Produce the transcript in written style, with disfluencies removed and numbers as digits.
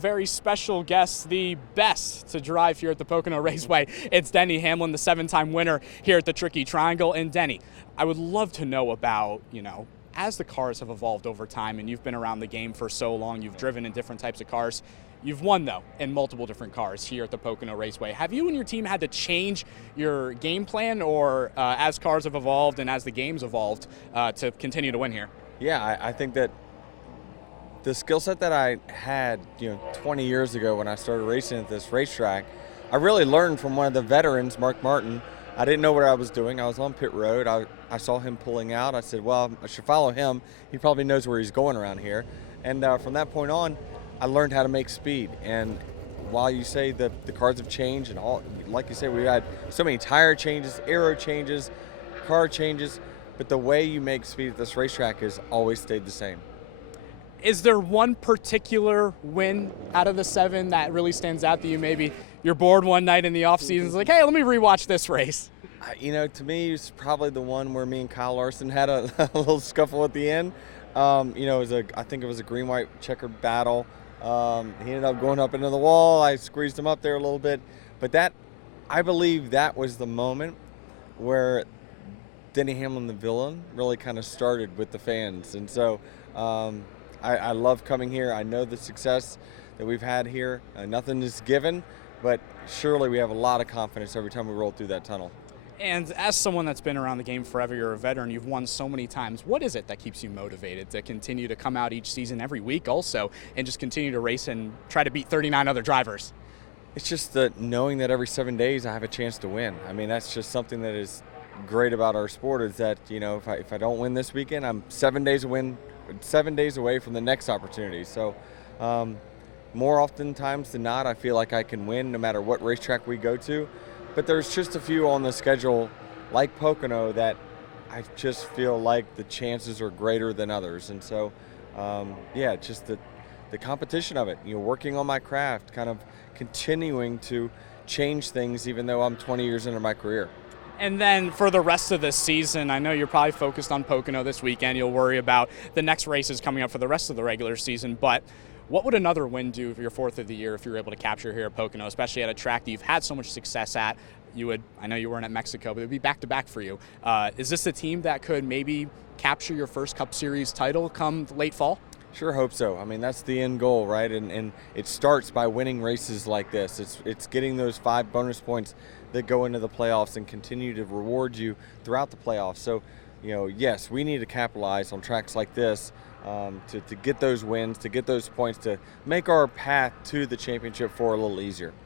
very special guest, the best to drive here at the Pocono Raceway. It's Denny Hamlin, the 7-time winner here at the Tricky Triangle. And Denny, I would love to know about, as the cars have evolved over time and you've been around the game for so long, you've driven in different types of cars. You've won, though, in multiple different cars here at the Pocono Raceway. Have you and your team had to change your game plan or as cars have evolved and as the game's evolved to continue to win here? Yeah, I think that the skill set that I had, 20 years ago when I started racing at this racetrack, I really learned from one of the veterans, Mark Martin. I didn't know what I was doing. I was on pit road. I saw him pulling out. I said, well, I should follow him. He probably knows where he's going around here. And from that point on, I learned how to make speed. And while you say the cars have changed and all, like you say, we had so many tire changes, aero changes, car changes, but the way you make speed at this racetrack has always stayed the same. Is there one particular win out of the 7 that really stands out to you? Maybe you're bored one night in the off season, it's like, hey, let me rewatch this race. To me, it's probably the one where me and Kyle Larson had a little scuffle at the end. I think it was a green-white checkered battle. He ended up going up into the wall. I squeezed him up there a little bit. But I believe that was the moment where Denny Hamlin, the villain, really kind of started with the fans. And so I love coming here. I know the success that we've had here. Nothing is given, but surely we have a lot of confidence every time we roll through that tunnel. And as someone that's been around the game forever, you're a veteran, you've won so many times. What is it that keeps you motivated to continue to come out each season, every week also, and just continue to race and try to beat 39 other drivers? It's just that knowing that every 7 days I have a chance to win. I mean, that's just something that is great about our sport is that, if I don't win this weekend, I'm 7 days away from the next opportunity. So more oftentimes than not, I feel like I can win no matter what racetrack we go to. But there's just a few on the schedule, like Pocono, that I just feel like the chances are greater than others. And so, just the competition of it, working on my craft, kind of continuing to change things even though I'm 20 years into my career. And then for the rest of the season, I know you're probably focused on Pocono this weekend. You'll worry about the next races coming up for the rest of the regular season. But what would another win do for your 4th of the year if you were able to capture here at Pocono, especially at a track that you've had so much success at? I know you weren't at Mexico, but it would be back-to-back for you. Is this a team that could maybe capture your first Cup Series title come late fall? Sure hope so. I mean, that's the end goal, right? And it starts by winning races like this. It's getting those 5 bonus points that go into the playoffs and continue to reward you throughout the playoffs. So, yes, we need to capitalize on tracks like this to get those wins, to get those points, to make our path to the championship 4 a little easier.